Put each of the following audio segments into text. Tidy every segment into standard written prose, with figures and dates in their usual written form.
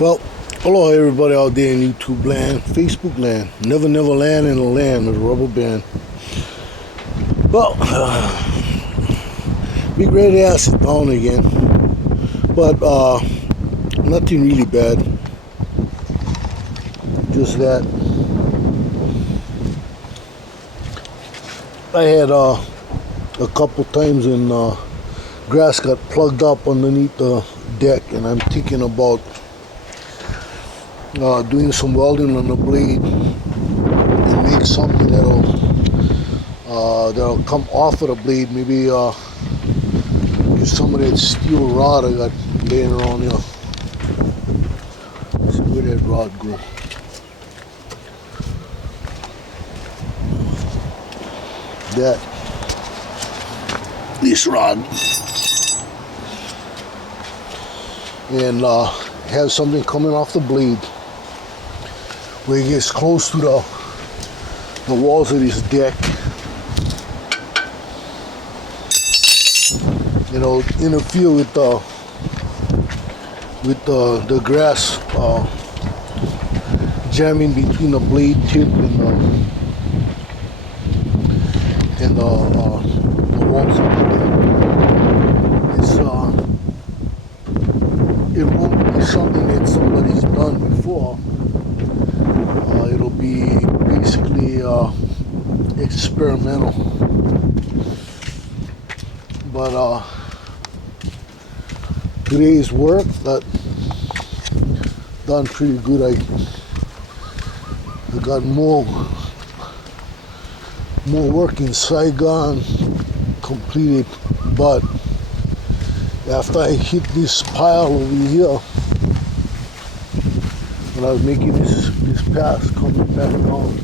Well, hello everybody out there in YouTube land, Facebook land, Never Never Land, and the land of the rubber band. Well, Big Red Ass is down again, but nothing really bad. Just that I had a couple times when grass got plugged up underneath the deck, and I'm thinking about doing some welding on the blade and make something that'll come off of the blade. Maybe use some of that steel rod I got laying around here. Let's see where that rod go. This rod, and have something coming off the blade where it gets close to the walls of this deck. You know, interfere with the grass jamming between the blade tip and the walls of the deck. It won't be something that somebody's done before. It'll be basically experimental, but today's work got done pretty good. I got more work in Saigon completed, but after I hit this pile over here, when I was making this pass coming back down,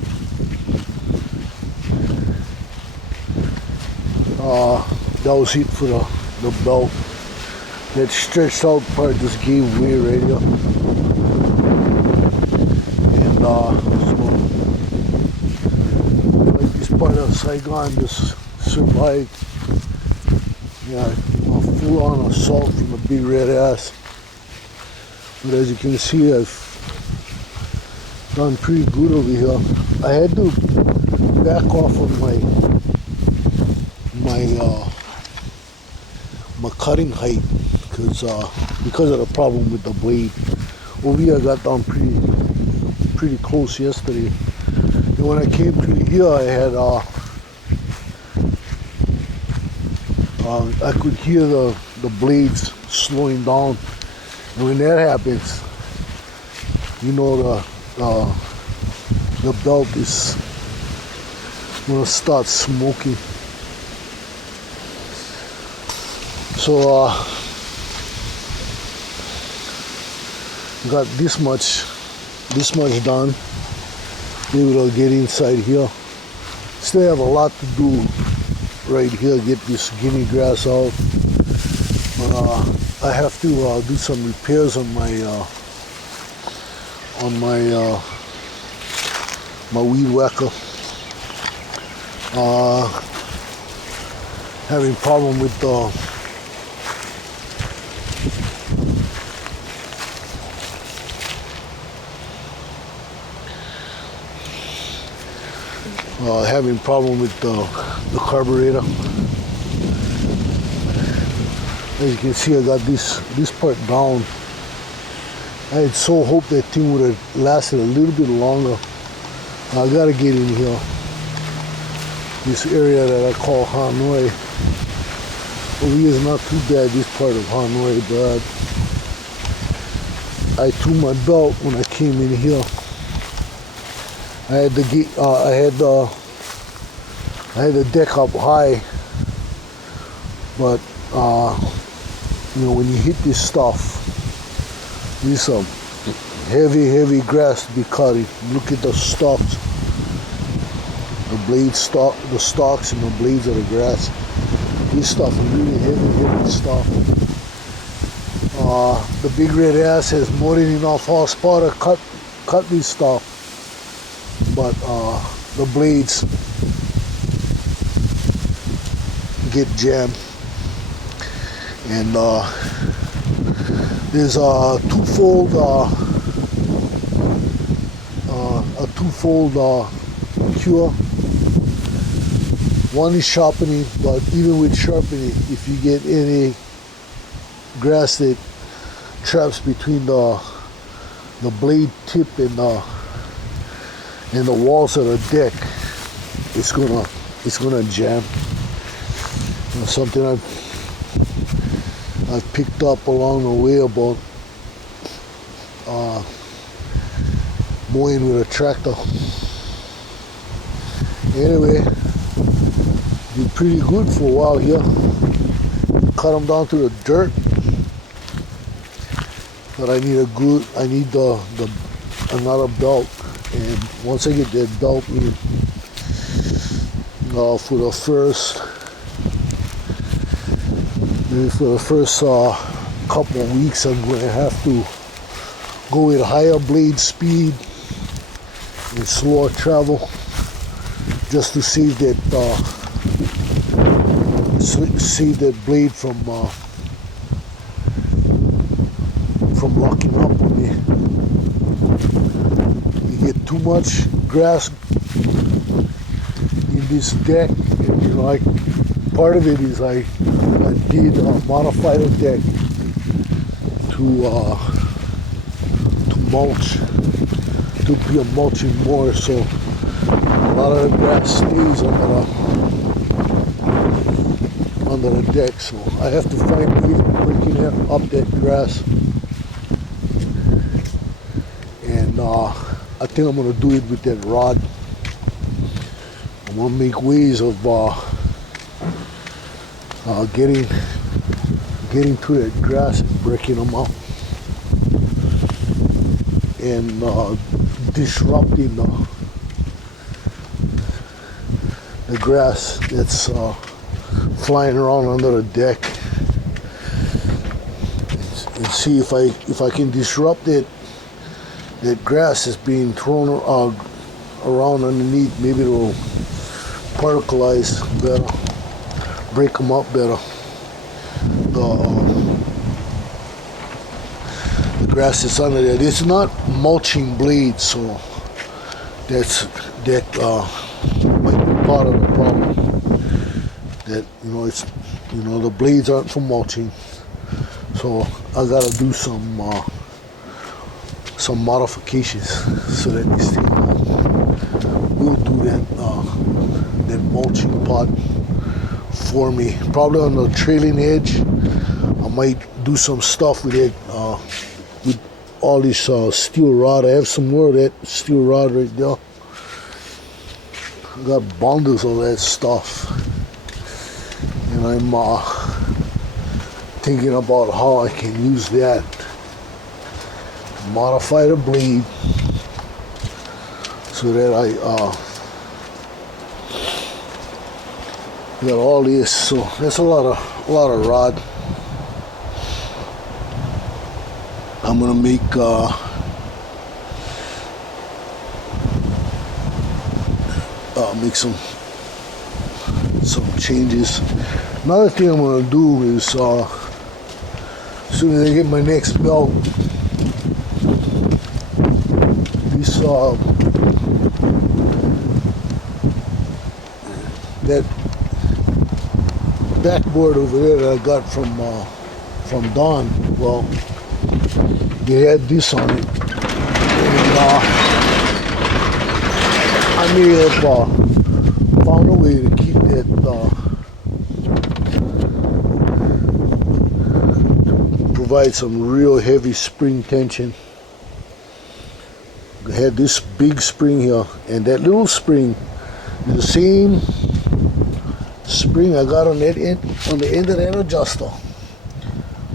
that was it for the belt. That stretched out part just gave way right here. And so like this part of Saigon just survived. Yeah, a full-on assault from a Big Red Ass. But as you can see, I've done pretty good over here. I had to back off on my cutting height because of the problem with the blade. Over here I got down pretty close yesterday. And when I came to here, I had I could hear the blades slowing down, and when that happens, you know the belt is gonna start smoking. So got this much done. Maybe I'll get inside here. Still have a lot to do right here, get this guinea grass out. But I have to do some repairs on my weed whacker. Having problem with the carburetor. As you can see, I got this part down. I had so hoped that thing would have lasted a little bit longer. I gotta get in here. This area that I call Hanoi. Over here is not too bad, this part of Hanoi, but I threw my belt when I came in here. I had the deck up high, but you know, when you hit this stuff, there's some heavy grass to be cut. Look at the stalks, the stalks and the blades of the grass. This stuff is really heavy stuff. The Big Red Ass has more than enough horsepower to cut this stuff. But the blades get jammed, and there's a twofold twofold cure. One is sharpening, but even with sharpening, if you get any grass that traps between the blade tip and the walls of the deck, it's gonna jam. Something I've picked up along the way about mowing with a tractor. Anyway, did pretty good for a while here. Cut them down to the dirt. But I need another belt, and once I get that belt in, for the first couple of weeks, I'm going to have to go with higher blade speed and slower travel, just to save that blade from locking up on me. You get too much grass in this deck, and part of it is I did modify the deck to mulch, to be a mulching more, so a lot of the grass stays under the deck. So I have to find ways of breaking up that grass, and I think I'm gonna do it with that rod. I'm gonna make ways of getting to that grass and breaking them up, and disrupting the grass that's flying around under the deck, and see if I can disrupt it. That grass is being thrown around underneath. Maybe it'll particleize better, break them up better. The grass is under there. It's not mulching blades, so that might be part of the problem. That the blades aren't for mulching, so I gotta do some modifications so that this thing will do that mulching part for me. Probably on the trailing edge, I might do some stuff with it, with all this steel rod. I have some more of that steel rod right there. I got bundles of that stuff, and I'm thinking about how I can use that, modify the blade so that I got all this. So that's a lot of rod. I'm gonna make some changes. Another thing I'm gonna do is as soon as I get my next belt, this that backboard over there that I got from Don, well, they had this on it, and I may have found a way to keep that provide some real heavy spring tension. I had this big spring here, and that little spring is the same spring I got on that end, on the end of that adjuster,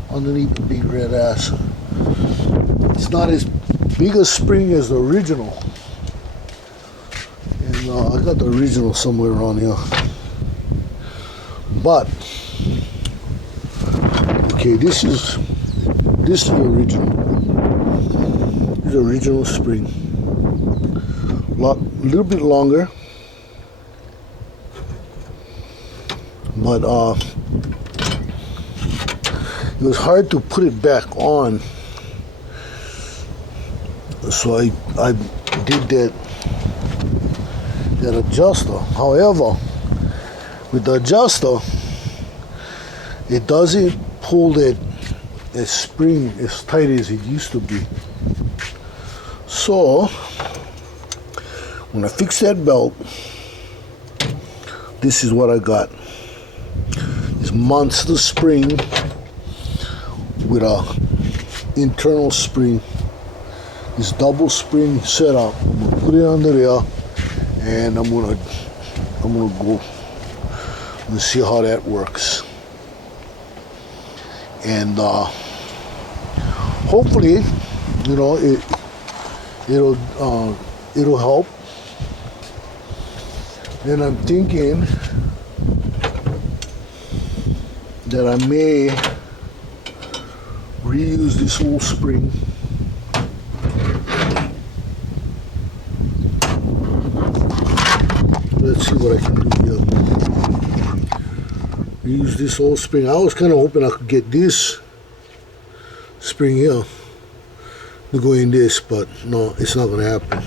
underneath the big red ass. It's not as big a spring as the original, and I got the original somewhere around here. But okay, this is the original. This is the original spring. A little bit longer, but it was hard to put it back on, so I did that that adjuster. However, with the adjuster, it doesn't pull that spring as tight as it used to be. So when I fix that belt, this is what I got. This monster spring with a internal spring. This double spring setup. I'm gonna put it under there, and I'm gonna go and see how that works. And hopefully, you know, it'll help. Then I'm thinking that I may reuse this whole spring. Let's see what I can do here. Reuse this whole spring. I was kind of hoping I could get this spring here to go in this, but no, it's not going to happen.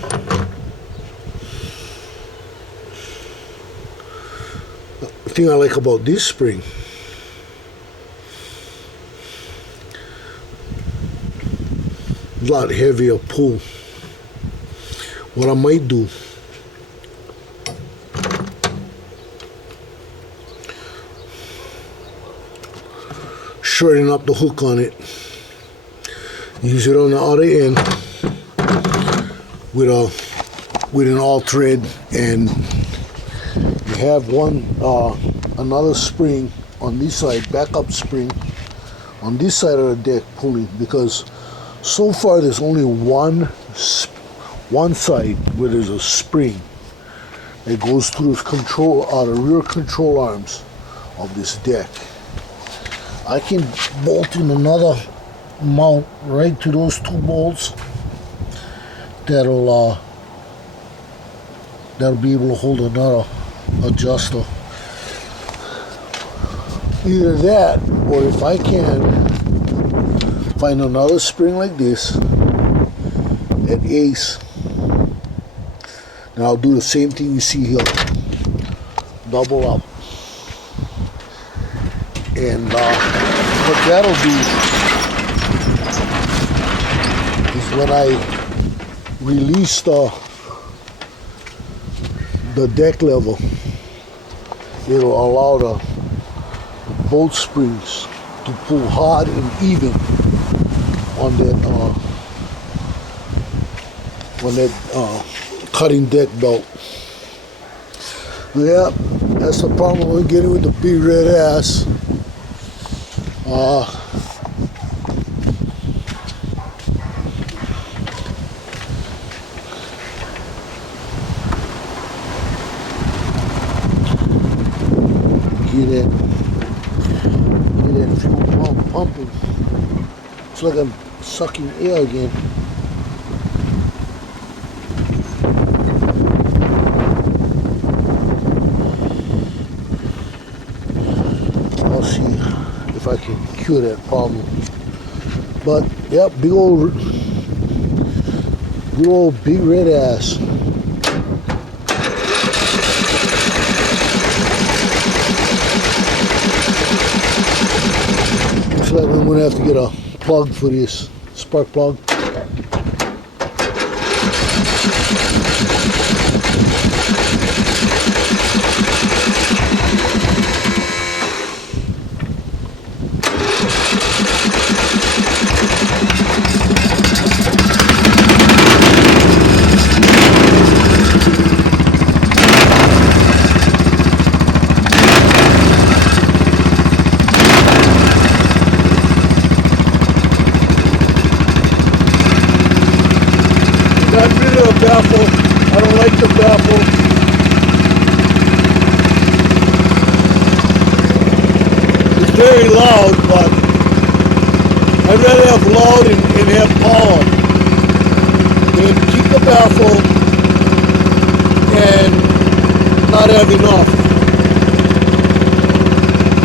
The thing I like about this spring, a lot heavier pull. What I might do, shorten up the hook on it, use it on the other end with an all thread, and you have another spring on this side, backup spring on this side of the deck pulling, because so far there's only one side where there's a spring that goes through the rear control arms of this deck. I can bolt in another mount right to those two bolts that'll be able to hold another adjuster. Either that, or if I can find another spring like this at Ace, then I'll do the same thing you see here, double up. And what that'll do is when I release the deck level, it'll allow the both springs to pull hard and even on that cutting deck belt. Yeah, that's the problem we're getting with the big red ass. Get that fuel pump pumping. It's like I'm sucking air again. I'll see if I can cure that problem. But yeah, big old big red ass. Looks like I'm gonna have to get a plug for this spark plug. Got rid of the baffle. I don't like the baffle. It's very loud, but I'd rather have loud and have power than keep the baffle and not have enough.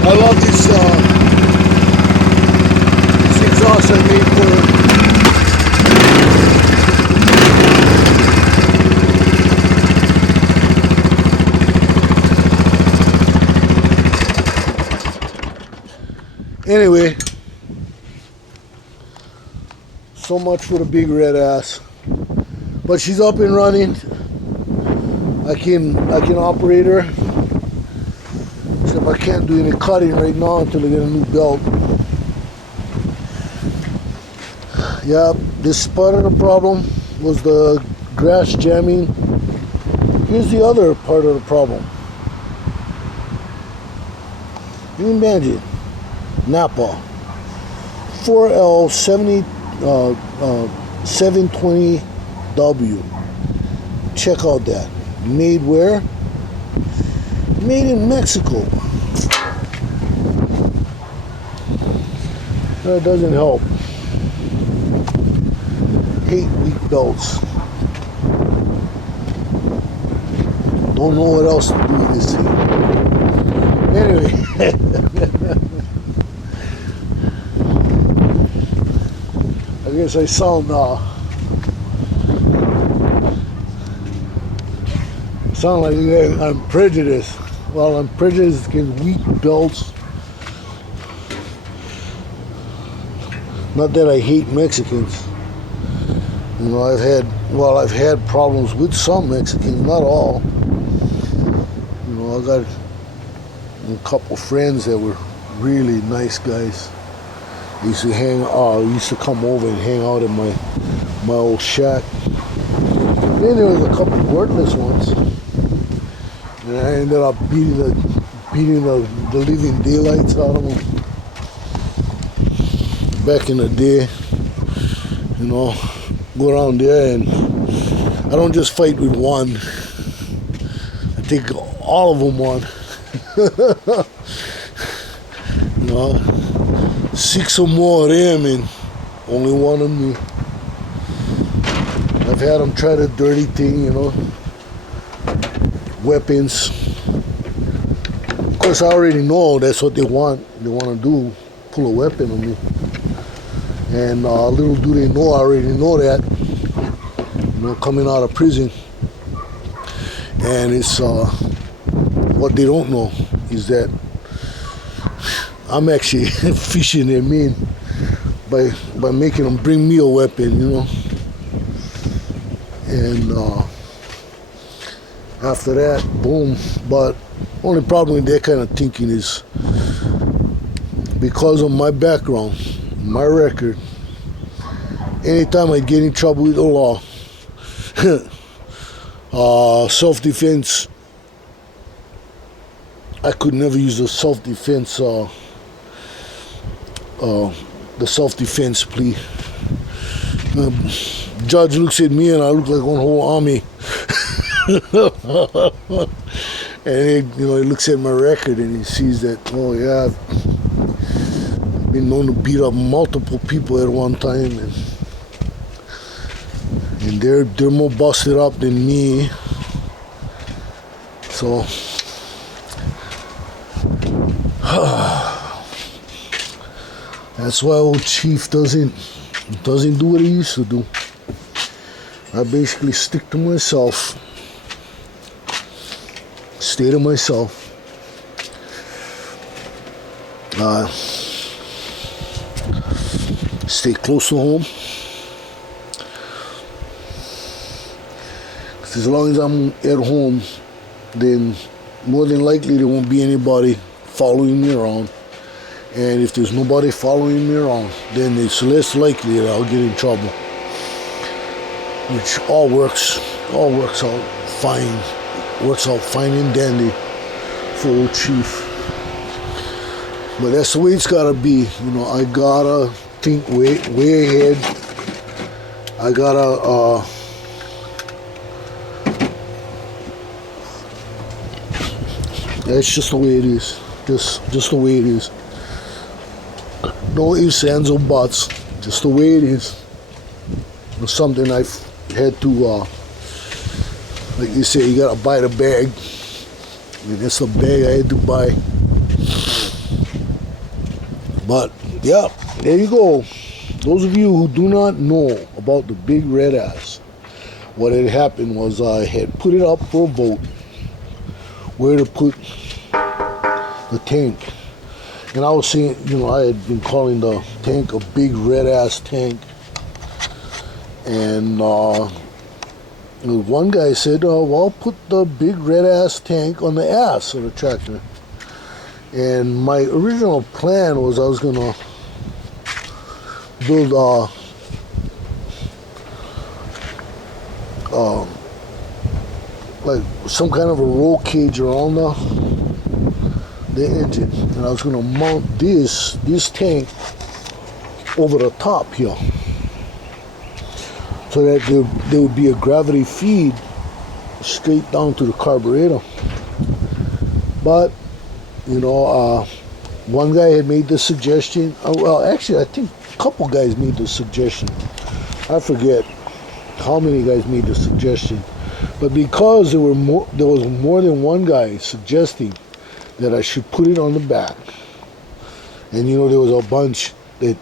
I love this exhaust I made for it. Anyway, so much for the big red ass. But she's up and running. I can operate her. Except I can't do any cutting right now until I get a new belt. Yeah, this part of the problem was the grass jamming. Here's the other part of the problem. You imagine Napa 4L720W. Check out that. Made where? Made in Mexico. That doesn't help. Hate weak belts. Don't know what else to do with this thing. Anyway. I guess I sound like I'm prejudiced. Well, I'm prejudiced against weak belts. Not that I hate Mexicans. You know, I've had problems with some Mexicans, not all. You know, I got a couple friends that were really nice guys. They used to come over and hang out in my old shack. Then there was a couple worthless ones, and I ended up beating the living daylights out of them. Back in the day, you know, go around there and I don't just fight with one. I take all of them on. You know, 6 or more of them and only one of me. I've had them try the dirty thing, you know, weapons. Of course, I already know that's what they want. They want to do, pull a weapon on me. And little do they know, I already know that. You know, coming out of prison. And it's what they don't know is that I'm actually fishing them in by making them bring me a weapon, you know. And after that, boom. But only problem with that kind of thinking is because of my background, my record, anytime I get in trouble with the law, self-defense, I could never use the self-defense plea. Judge looks at me and I look like one whole army. And he looks at my record and he sees that, oh yeah, I've been known to beat up multiple people at one time, and they're more busted up than me. So that's why old Chief doesn't do what he used to do. I basically stick to myself, stay to myself. Stay close to home. 'Cause as long as I'm at home, then more than likely there won't be anybody following me around. And if there's nobody following me around, then it's less likely that I'll get in trouble. Which all works out fine. Works out fine and dandy for old Chief. But that's the way it's gotta be. You know, I gotta think way ahead. I gotta that's just the way it is. Just the way it is. No ifs, ands, or buts. Just the way it is. It's something I've had to, like you say, you gotta buy the bag. And that's the bag I had to buy. But, yeah, there you go. Those of you who do not know about the big red ass, what had happened was I had put it up for a vote where to put the tank. And I was saying, I had been calling the tank a big red ass tank. And one guy said, well, put the big red ass tank on the ass of the tractor. And my original plan was I was going to build like some kind of a roll cage around the engine, and I was going to mount this tank over the top here, so that there would be a gravity feed straight down to the carburetor. But one guy had made the suggestion. Well, actually, I think a couple guys made the suggestion. I forget how many guys made the suggestion. But because there was more than one guy suggesting that I should put it on the back, and there was a bunch that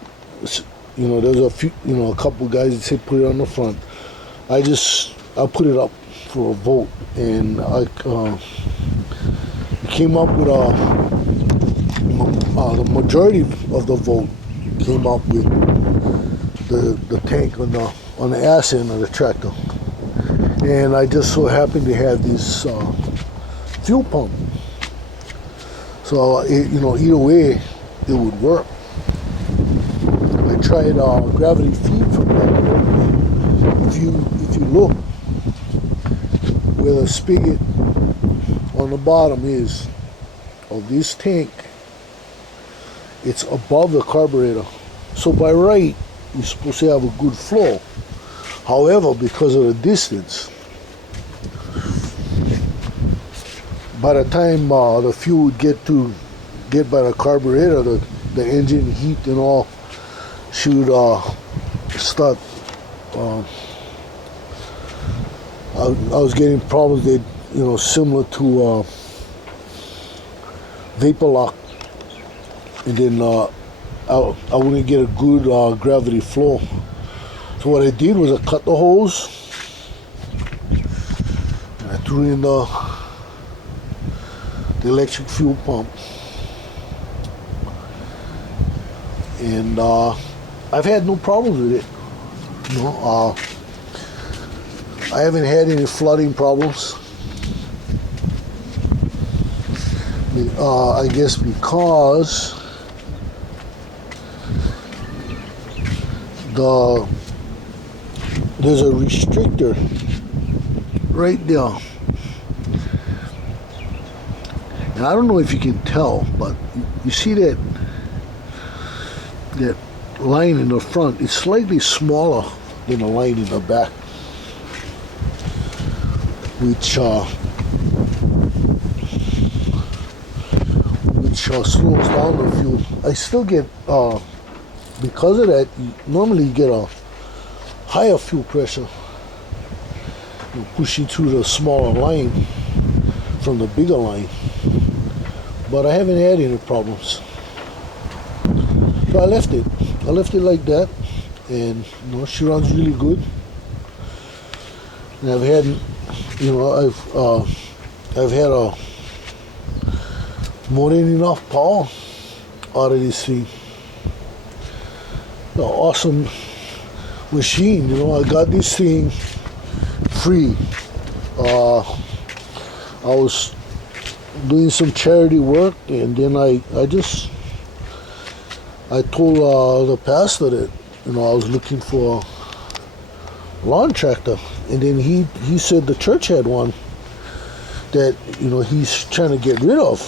there was a few, a couple guys that said put it on the front. I put it up for a vote, and I came up with the majority of the vote came up with the tank on the ass end of the tractor. And I just so happened to have this fuel pump, so either way it would work. I tried gravity feed from that. If you look where the spigot on the bottom is of this tank, it's above the carburetor. So by right, you're supposed to have a good flow. However, because of the distance, by the time the fuel would get by the carburetor, the engine heat and all should start. I was getting problems that similar to vapor lock, and then I wouldn't get a good gravity flow. So what I did was I cut the hose and I threw in the electric fuel pump, and I've had no problems with it. I haven't had any flooding problems. I guess because there's a restrictor right there, and I don't know if you can tell, but you see that line in the front, it's slightly smaller than the line in the back, which slows down the fuel. I still get, because of that, normally you get a higher fuel pressure pushing through the smaller line from the bigger line, but I haven't had any problems. So I left it like that, and she runs really good. And I've had more than enough power out of this thing. An awesome machine. I got this thing free. I was doing some charity work, and then I told the pastor that I was looking for a lawn tractor, and then he said the church had one that he's trying to get rid of,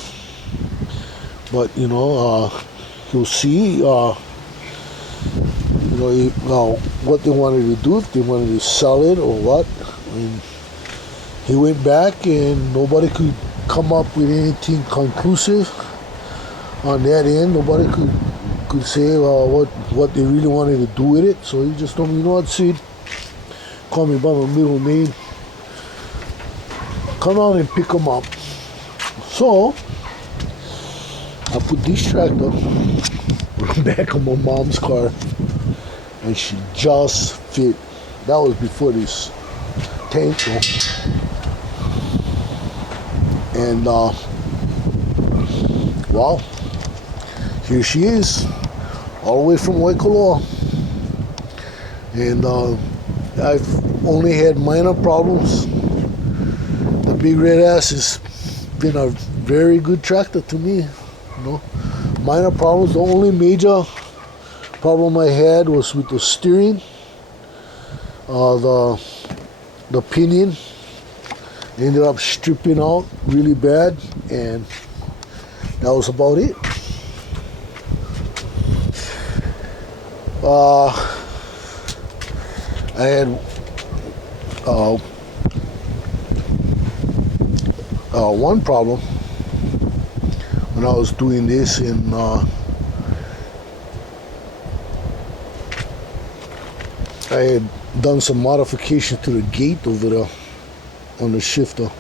but he'll see what they wanted to do, if they wanted to sell it or what. And he went back, and nobody could come up with anything conclusive on that end. Nobody could say what they really wanted to do with it. So he just told me, what, Sid, call me by my middle name, come out and pick them up. So I put this tractor back on my mom's car, and she just fit. That was before this tank though. And wow, here she is, all the way from Waikoloa. And I've only had minor problems. The Big Red Ass has been a very good tractor to me. You know, minor problems. The only major problem I had was with the steering, the pinion ended up stripping out really bad, and that was about it. I had one problem when I was doing this in I had done some modification to the gate over there on the shifter,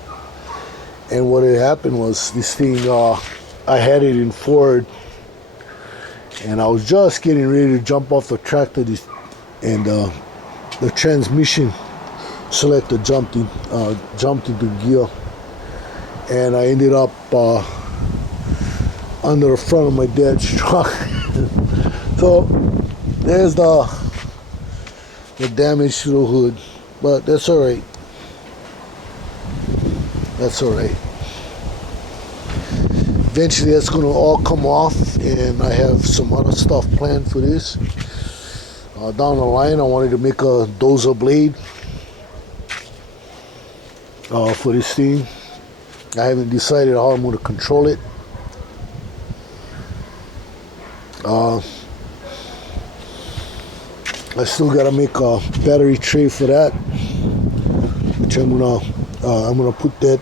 and what had happened was this thing, I had it in forward, and I was just getting ready to jump off the tractor, and the transmission selector jumped into gear, and I ended up under the front of my dad's truck. So there's the damage to the hood, but that's all right. That's all right. Eventually that's going to all come off, and I have some other stuff planned for this. Down the line I wanted to make a dozer blade for this thing. I haven't decided how I'm going to control it. I still got to make a battery tray for that, which I'm gonna put that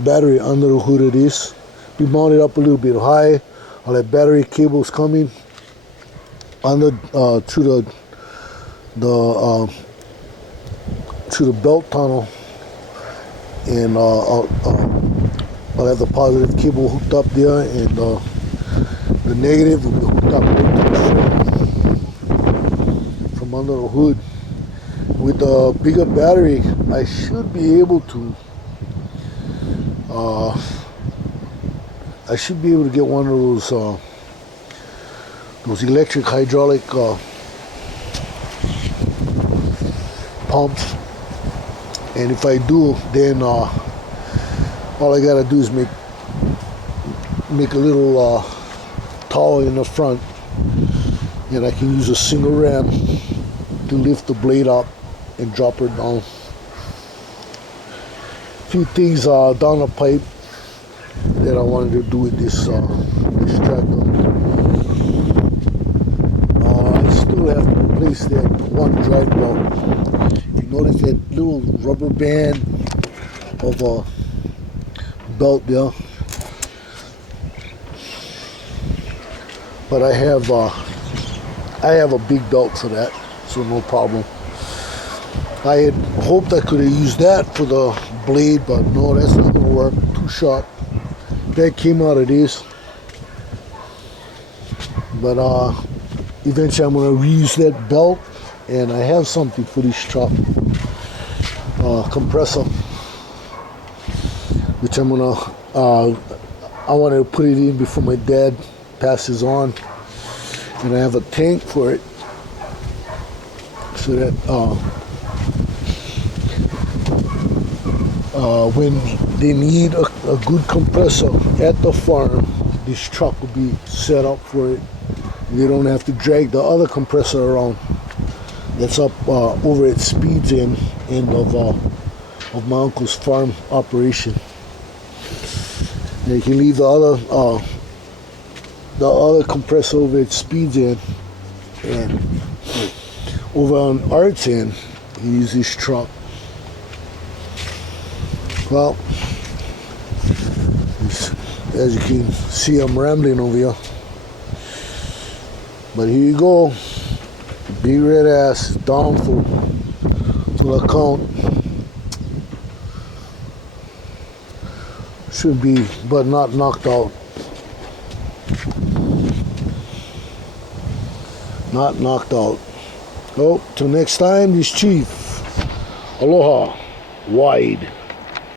battery under the hood of this. Be mounted up a little bit high. I'll have battery cables coming under through the belt tunnel, and I'll have the positive cable hooked up there, and the negative will be hooked up right to the from under the hood. With a bigger battery, I should be able to get one of those electric hydraulic pumps, and if I do, then all I gotta do is make a little tower in the front, and I can use a single ram to lift the blade up and drop her down. A few things down the pipe that I wanted to do with this tractor. I still have to replace that one drive belt. You notice that little rubber band of a belt there, but I have a big belt for that, so no problem. I had hoped I could have used that for the blade, but no, that's not going to work. Too sharp. That came out of this. But eventually I'm going to reuse that belt, and I have something for this truck. Compressor, which I'm going to, I wanted to put it in before my dad passes on. And I have a tank for it, so that when they need a good compressor at the farm, this truck will be set up for it. They don't have to drag the other compressor around that's up over at Speed's end of my uncle's farm operation. They can leave the other compressor over at Speed's end, and over on Art's end, he uses this truck. Well, as you can see, I'm rambling over here. But here you go. Big Red Ass down for the count. Should be, but not knocked out. Not knocked out. Oh, till next time, this Chief. Aloha. Wide.